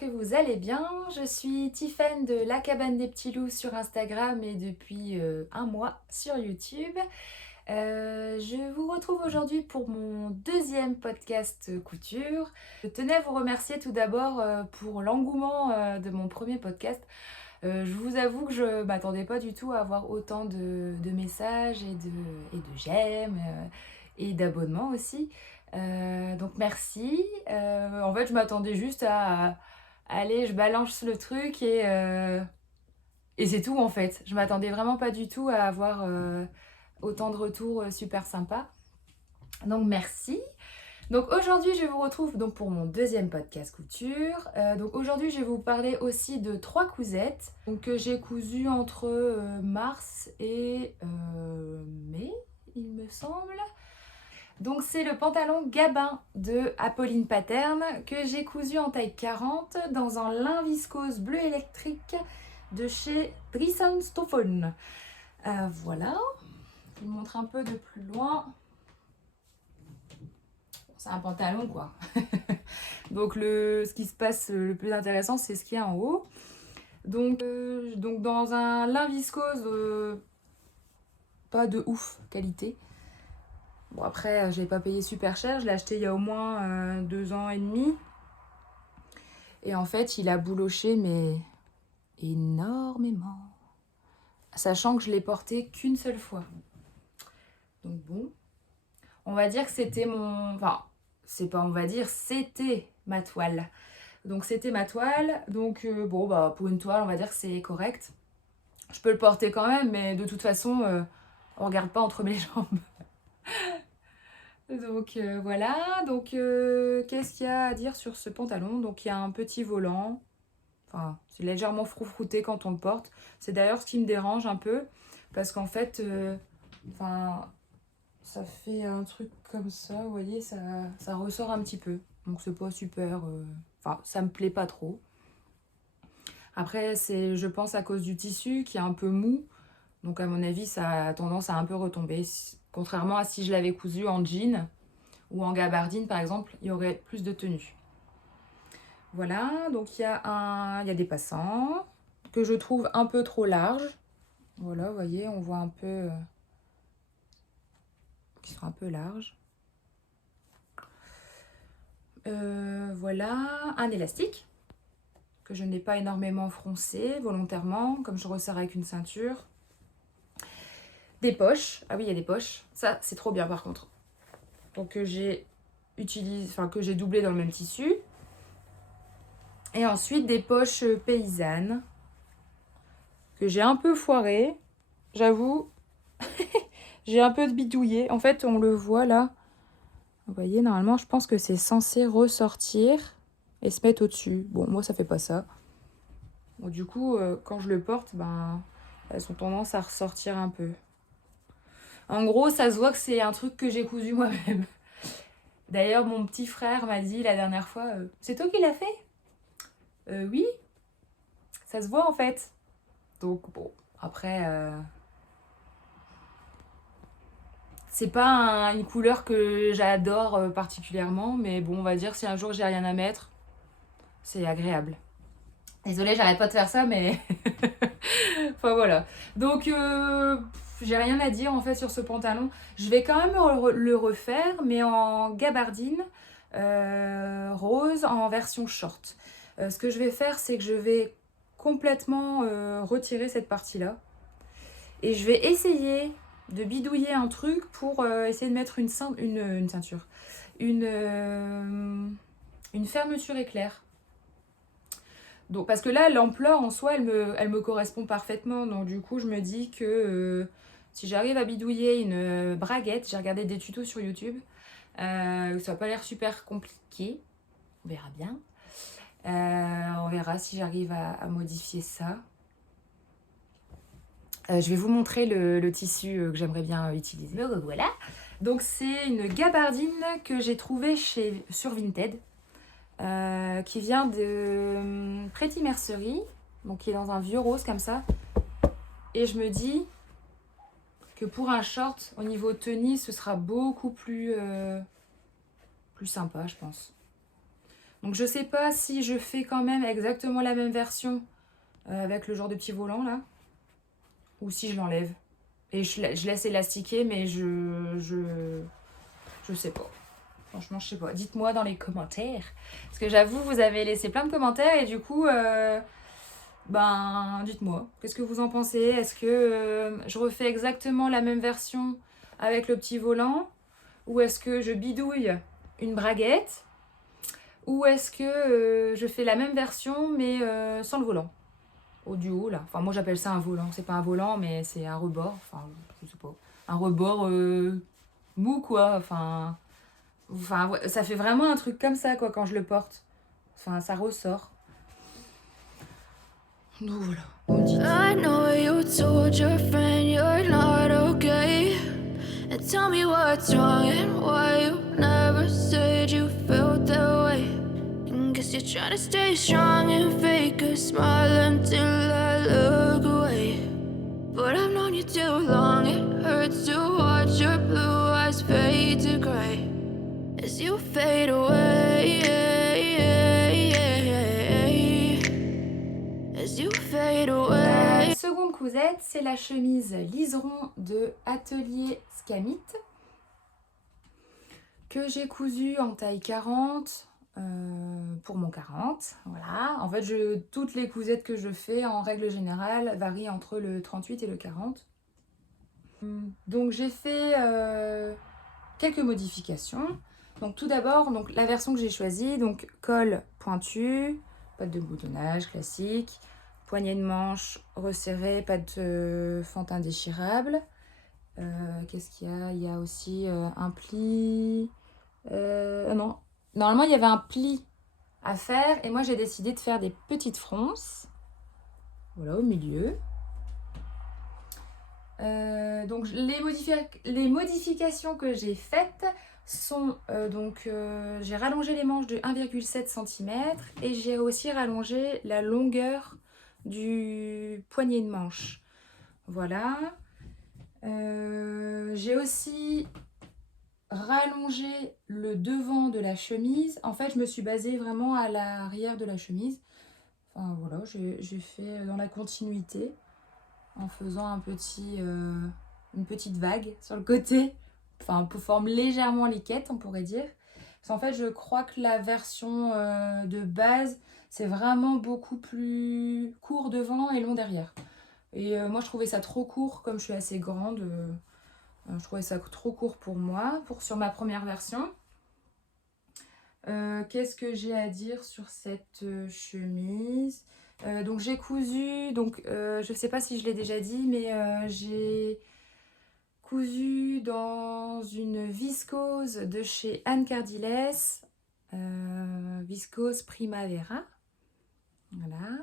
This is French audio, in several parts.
que vous allez bien. Je suis Tiffaine de La Cabane des Petits Loups sur Instagram et depuis un mois sur YouTube. Je vous retrouve aujourd'hui pour mon deuxième podcast couture. Je tenais à vous remercier tout d'abord pour l'engouement de mon premier podcast. Je vous avoue que je ne m'attendais pas du tout à avoir autant de messages et de j'aime et d'abonnements aussi. Donc merci. En fait, je m'attendais juste à allez, je balance le truc et c'est tout en fait. Je m'attendais vraiment pas du tout à avoir autant de retours super sympas. Donc merci. Donc aujourd'hui, je vous retrouve donc pour mon deuxième podcast couture. Donc aujourd'hui, je vais vous parler aussi de 3 cousettes donc, que j'ai cousues entre mars et mai, il me semble. Donc c'est le pantalon Gabin de Apolline Pattern que j'ai cousu en taille 40 dans un lin viscose bleu électrique de chez Drisson Stoffon. Voilà, je vous montre un peu de plus loin. C'est un pantalon quoi. Donc ce qui se passe le plus intéressant, c'est ce qu'il y a en haut. Donc dans un lin viscose, pas de ouf qualité. Bon après, je l'ai pas payé super cher, je l'ai acheté il y a au moins 2 ans et demi. Et en fait, il a bouloché, mais énormément. Sachant que je l'ai porté qu'une seule fois. Donc bon, on va dire que c'était mon... Enfin, c'est pas on va dire, c'était ma toile. Donc c'était ma toile, donc bon bah pour une toile on va dire que c'est correct. Je peux le porter quand même, mais de toute façon on regarde pas entre mes jambes. Donc voilà, donc qu'est-ce qu'il y a à dire sur ce pantalon? Donc il y a un petit volant, enfin c'est légèrement froufrouté quand on le porte. C'est d'ailleurs ce qui me dérange un peu, parce qu'en fait, enfin ça fait un truc comme ça, vous voyez, ça ressort un petit peu. Donc c'est pas super, enfin ça me plaît pas trop. Après, c'est, je pense, à cause du tissu qui est un peu mou. Donc, à mon avis, ça a tendance à un peu retomber. Contrairement à si je l'avais cousu en jean ou en gabardine, par exemple, il y aurait plus de tenue. Voilà, donc il y a des passants que je trouve un peu trop larges. Voilà, vous voyez, on voit un peu... qui sont un peu larges. Voilà, un élastique que je n'ai pas énormément froncé volontairement, comme je resserre avec une ceinture. Des poches. Ah oui, il y a des poches. Ça, c'est trop bien par contre. Donc que j'ai que j'ai doublé dans le même tissu. Et ensuite des poches paysannes que j'ai un peu foirées. J'avoue, j'ai un peu bidouillé. En fait, on le voit là. Vous voyez, normalement, je pense que c'est censé ressortir et se mettre au-dessus. Bon, moi, ça fait pas ça. Bon, du coup, quand je le porte, ben, elles ont tendance à ressortir un peu. En gros, ça se voit que c'est un truc que j'ai cousu moi-même. D'ailleurs, mon petit frère m'a dit la dernière fois, c'est toi qui l'as fait? Oui, ça se voit en fait. Donc bon, après, c'est pas une couleur que j'adore particulièrement, mais bon, on va dire si un jour j'ai rien à mettre, c'est agréable. Désolée, j'arrête pas de faire ça, mais enfin voilà. Donc j'ai rien à dire en fait sur ce pantalon. Je vais quand même le refaire, mais en gabardine rose en version short. Ce que je vais faire, c'est que je vais complètement retirer cette partie-là. Et je vais essayer de bidouiller un truc pour essayer de mettre une ceinture. Une fermeture éclair. Donc, parce que là, l'ampleur en soi, elle me correspond parfaitement. Donc du coup, je me dis que si j'arrive à bidouiller une braguette, j'ai regardé des tutos sur YouTube, ça n'a pas l'air super compliqué. On verra bien. On verra si j'arrive à modifier ça. Je vais vous montrer le tissu que j'aimerais bien utiliser. Le voilà. Donc c'est une gabardine que j'ai trouvée sur Vinted, qui vient de Pretty Mercery, donc qui est dans un vieux rose comme ça. Et je me dis que pour un short, au niveau tenue, ce sera beaucoup plus sympa, je pense. Donc je sais pas si je fais quand même exactement la même version avec le genre de petit volant là, ou si je l'enlève. Et je laisse élastiquer, mais je sais pas. Franchement, je sais pas. Dites-moi dans les commentaires. Parce que j'avoue, vous avez laissé plein de commentaires et du coup, ben, dites-moi. Qu'est-ce que vous en pensez? Est-ce que je refais exactement la même version avec le petit volant? Ou est-ce que je bidouille une braguette? Ou est-ce que je fais la même version mais sans le volant? Au duo là. Enfin, moi j'appelle ça un volant. C'est pas un volant, mais c'est un rebord. Enfin, je sais pas. Un rebord mou quoi. Enfin, ouais, ça fait vraiment un truc comme ça quoi quand je le porte. Enfin, ça ressort. Donc voilà. On me dit. I know you told your friend you're not okay. And tell me what's wrong and why you never said you felt that way. And guess you're trying to stay strong and fake a smile until I look away. But I've known you too long, it hurts to watch your blue eyes fade to gray as you fade away, as you fade away. Seconde cousette, c'est la chemise liseron de Atelier Scamit que j'ai cousue en taille 40 pour mon 40. Voilà. En fait, toutes les cousettes que je fais, en règle générale, varient entre le 38 et le 40. Donc j'ai fait quelques modifications. Donc tout d'abord, donc la version que j'ai choisie, donc col pointu, patte de boutonnage classique, poignée de manche resserrée, pas de fente indéchirable. Qu'est-ce qu'il y a? Il y a aussi un pli. Non, normalement il y avait un pli à faire et moi j'ai décidé de faire des petites fronces. Voilà, au milieu. Donc les modifications que j'ai faites sont j'ai rallongé les manches de 1,7 cm et j'ai aussi rallongé la longueur du poignet de manche. Voilà. J'ai aussi rallongé le devant de la chemise. En fait, je me suis basée vraiment à l'arrière de la chemise. Enfin voilà, j'ai fait dans la continuité en faisant une petite vague sur le côté. Enfin, pour forme légèrement liquette, on pourrait dire. Parce qu'en fait, je crois que la version de base, c'est vraiment beaucoup plus court devant et long derrière. Et moi, je trouvais ça trop court, comme je suis assez grande. Je trouvais ça trop court pour moi, sur ma première version. Qu'est-ce que j'ai à dire sur cette chemise? Donc j'ai cousu, je ne sais pas si je l'ai déjà dit, mais j'ai cousu dans une viscose de chez Anne Cardiles, viscose Primavera, voilà,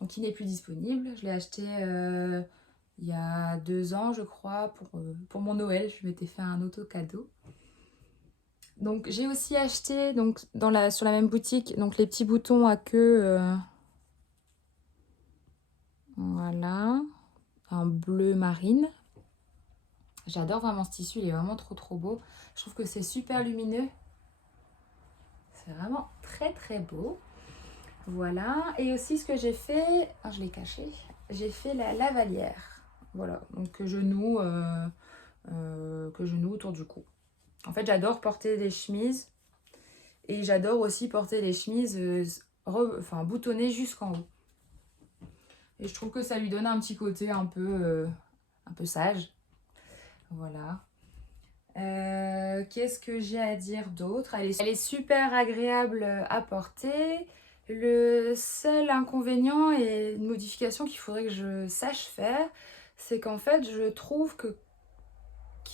donc qui n'est plus disponible. Je l'ai acheté il y a 2 ans je crois pour mon Noël, je m'étais fait un auto-cadeau. Donc j'ai aussi acheté sur la même boutique donc les petits boutons à queue, voilà, en bleu marine. J'adore vraiment ce tissu, il est vraiment trop beau. Je trouve que c'est super lumineux. C'est vraiment très beau. Voilà, et aussi ce que j'ai fait, je l'ai caché, j'ai fait la lavalière. Voilà, donc que je noue autour du cou. En fait, j'adore porter des chemises et j'adore aussi porter les chemises boutonnées jusqu'en haut. Et je trouve que ça lui donne un petit côté un peu sage. Voilà. Qu'est-ce que j'ai à dire d'autre? Elle est super agréable à porter. Le seul inconvénient et une modification qu'il faudrait que je sache faire, c'est qu'en fait, je trouve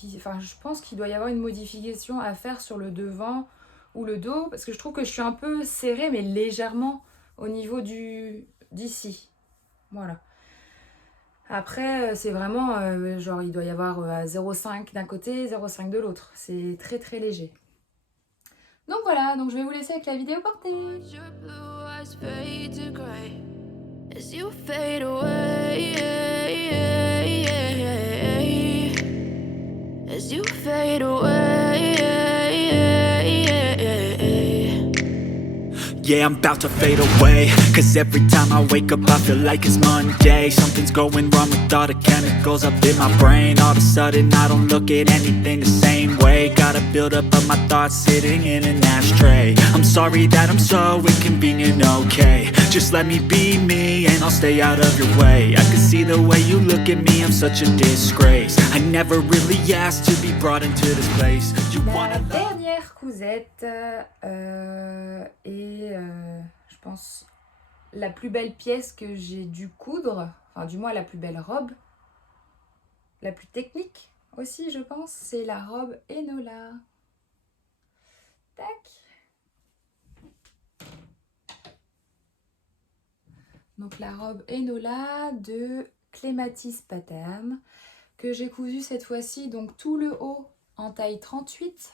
je pense qu'il doit y avoir une modification à faire sur le devant ou le dos, parce que je trouve que je suis un peu serrée, mais légèrement au niveau d'ici. Voilà. Après, c'est vraiment, genre, il doit y avoir 0,5 d'un côté, 0,5 de l'autre. C'est très léger. Donc voilà, donc je vais vous laisser avec la vidéo portée. As you fade away, as you fade away, Yeah, I'm about to fade away. Cause every time I wake up I feel like it's Monday. Something's going wrong with all the chemicals up in my brain. All of a sudden I don't look at anything the same way. Gotta build up of my thoughts sitting in an ashtray. I'm sorry that I'm so inconvenient, okay. Just let me be me and I'll stay out of your way. I can see the way you look at me, I'm such a disgrace. I never really asked to be brought into this place. You La wanna love dernière cousette et je pense la plus belle pièce que j'ai dû coudre, enfin du moins la plus belle robe, la plus technique aussi je pense, c'est la robe Enola. Tac. Donc la robe Enola de Clématis Pattern que j'ai cousu cette fois-ci, donc tout le haut en taille 38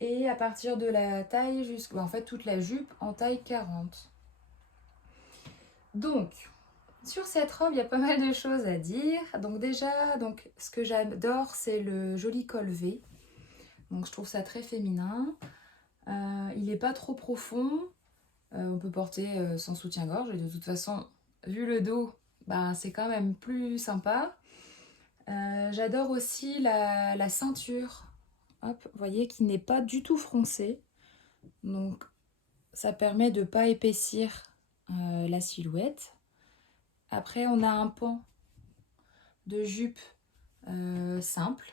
et à partir de la taille jusqu'à en fait toute la jupe en taille 40. Donc sur cette robe, il y a pas mal de choses à dire. Donc déjà, donc, ce que j'adore, c'est le joli col V. Donc je trouve ça très féminin. Il n'est pas trop profond. On peut porter sans soutien-gorge. Et de toute façon, vu le dos, bah, c'est quand même plus sympa. J'adore aussi la ceinture. Hop, vous voyez, qui n'est pas du tout froncée. Donc ça permet de ne pas épaissir la silhouette. Après, on a un pan de jupe simple,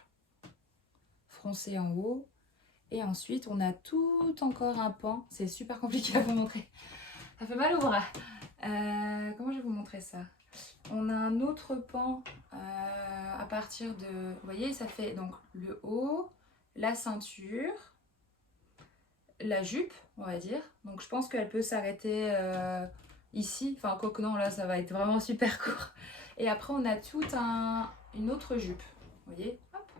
froncé en haut. Et ensuite, on a tout encore un pan. C'est super compliqué à vous montrer. Ça fait mal au bras. Comment je vais vous montrer ça? On a un autre pan à partir de... Vous voyez, ça fait donc le haut, la ceinture, la jupe, on va dire. Donc, je pense qu'elle peut s'arrêter ici. Enfin, quoique non, là, ça va être vraiment super court. Et après, on a toute une autre jupe. Vous voyez? Hop.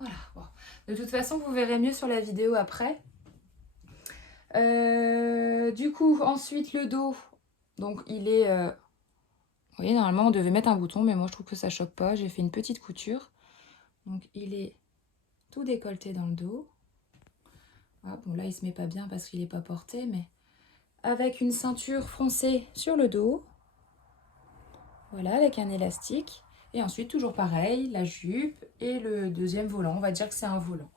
Voilà. Bon. De toute façon, vous verrez mieux sur la vidéo après. Du coup, ensuite, le dos. Donc, il est... Vous voyez, normalement, on devait mettre un bouton, mais moi, je trouve que ça choque pas. J'ai fait une petite couture. Donc, il est tout décolleté dans le dos. Ah, bon, là, il se met pas bien parce qu'il n'est pas porté, mais... Avec une ceinture froncée sur le dos. Voilà, avec un élastique. Et ensuite, toujours pareil, la jupe et le deuxième volant. On va dire que c'est un volant.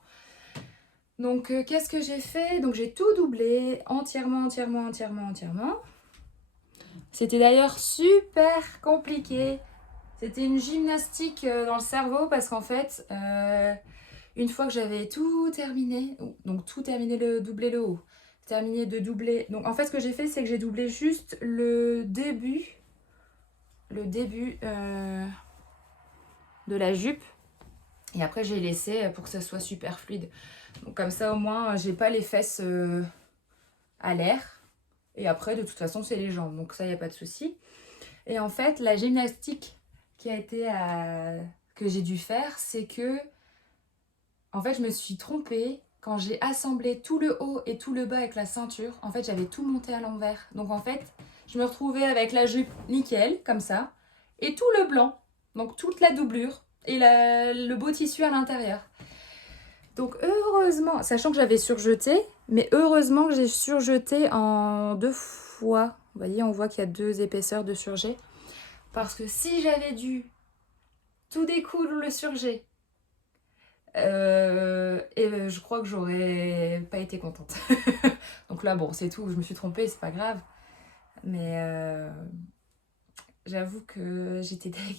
Donc, qu'est-ce que j'ai fait? Donc, j'ai tout doublé entièrement. C'était d'ailleurs super compliqué. C'était une gymnastique dans le cerveau parce qu'en fait, une fois que j'avais tout terminé, donc tout terminé, doubler le haut, terminé de doubler. Donc, en fait, ce que j'ai fait, c'est que j'ai doublé juste le début de la jupe. Et après, j'ai laissé pour que ça soit super fluide. Donc, comme ça, au moins, j'ai pas les fesses à l'air. Et après, de toute façon, c'est les jambes. Donc, ça, il n'y a pas de souci. Et en fait, la gymnastique qui a été que j'ai dû faire, c'est que, en fait, je me suis trompée. Quand j'ai assemblé tout le haut et tout le bas avec la ceinture, en fait, j'avais tout monté à l'envers. Donc, en fait, je me retrouvais avec la jupe nickel, comme ça, et tout le blanc. Donc, toute la doublure et le beau tissu à l'intérieur. Donc, heureusement, sachant que j'avais surjeté, mais heureusement que j'ai surjeté en 2 fois. Vous voyez, on voit qu'il y a 2 épaisseurs de surjet. Parce que si j'avais dû tout découdre le surjet, je crois que j'aurais pas été contente. Donc là, bon, c'est tout. Je me suis trompée, c'est pas grave. Mais j'avoue que j'étais deg.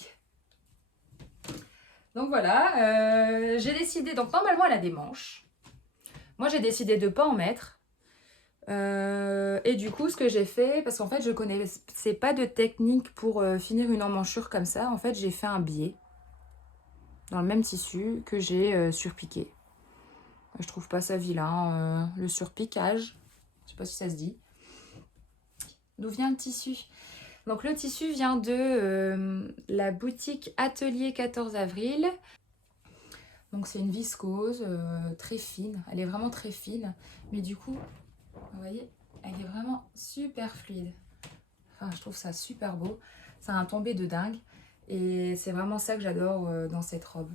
Donc voilà, j'ai décidé... Donc normalement, elle a des manches. Moi, j'ai décidé de ne pas en mettre. Et du coup, ce que j'ai fait, parce qu'en fait, je connaissais pas de technique pour finir une emmanchure comme ça. En fait, j'ai fait un biais dans le même tissu que j'ai surpiqué. Je trouve pas ça vilain, le surpiquage. Je sais pas si ça se dit. D'où vient le tissu? Donc le tissu vient de la boutique Atelier 14 avril. Donc c'est une viscose très fine. Elle est vraiment très fine. Mais du coup, vous voyez, elle est vraiment super fluide. Enfin, je trouve ça super beau. Ça a un tombé de dingue. Et c'est vraiment ça que j'adore dans cette robe.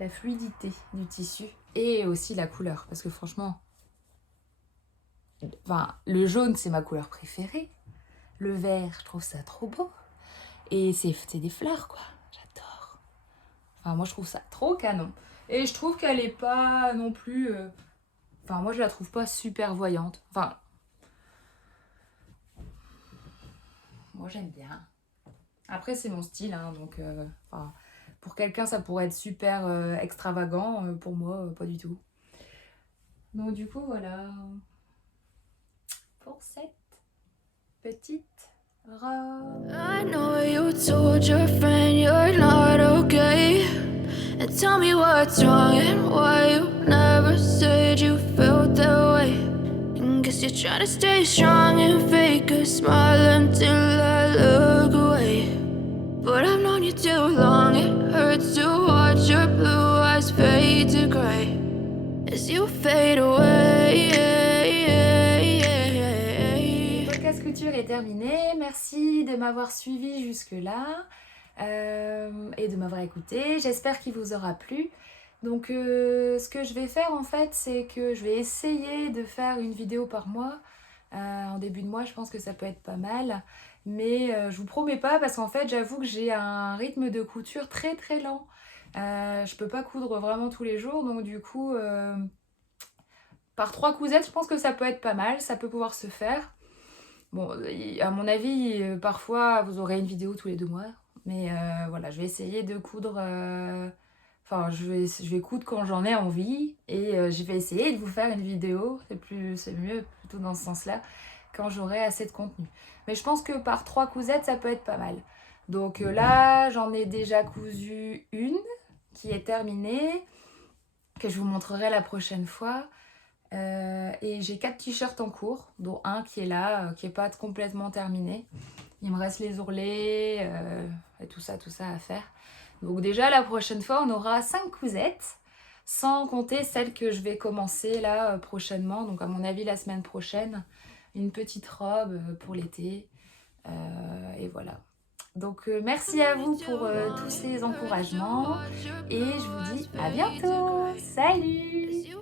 La fluidité du tissu et aussi la couleur. Parce que franchement, Enfin, le jaune, c'est ma couleur préférée. Le vert, je trouve ça trop beau. Et c'est des fleurs, quoi. J'adore. Enfin, moi, je trouve ça trop canon. Et je trouve qu'elle est pas non plus... Enfin, moi, je la trouve pas super voyante. Enfin, moi, j'aime bien. Après, c'est mon style, hein, donc... enfin, pour quelqu'un, ça pourrait être super extravagant. Pour moi, pas du tout. Donc, du coup, voilà. Pour cette petite robe. I know you told your friend you're not okay. And tell me what's wrong and why you never said you felt that way. And guess you're trying to stay strong and fake a smile until I look away. But I've known you too long, it hurts to watch your blue eyes fade to gray as you fade away. Le podcast couture est terminé. Merci de m'avoir suivi jusque-là et de m'avoir écouté. J'espère qu'il vous aura plu. Donc ce que je vais faire en fait, c'est que je vais essayer de faire une vidéo par mois. En début de mois, je pense que ça peut être pas mal. Mais je vous promets pas parce qu'en fait, j'avoue que j'ai un rythme de couture très très lent. Je peux pas coudre vraiment tous les jours. Donc du coup, par 3 cousettes, je pense que ça peut être pas mal. Ça peut pouvoir se faire. Bon, à mon avis, parfois, vous aurez une vidéo tous les 2 mois. Mais voilà, je vais essayer de coudre... Enfin, je vais coudre quand j'en ai envie. Et je vais essayer de vous faire une vidéo. C'est mieux, plutôt dans ce sens-là, quand j'aurai assez de contenu. Mais je pense que par 3 cousettes, ça peut être pas mal. Donc là, j'en ai déjà cousu une qui est terminée, que je vous montrerai la prochaine fois. Et j'ai 4 t-shirts en cours, dont un qui est là, qui n'est pas complètement terminé. Il me reste les ourlets et tout ça à faire. Donc déjà, la prochaine fois, on aura 5 cousettes, sans compter celle que je vais commencer là prochainement. Donc à mon avis, la semaine prochaine, une petite robe pour l'été. Et voilà. Donc merci à vous pour tous ces encouragements. Et je vous dis à bientôt. Salut!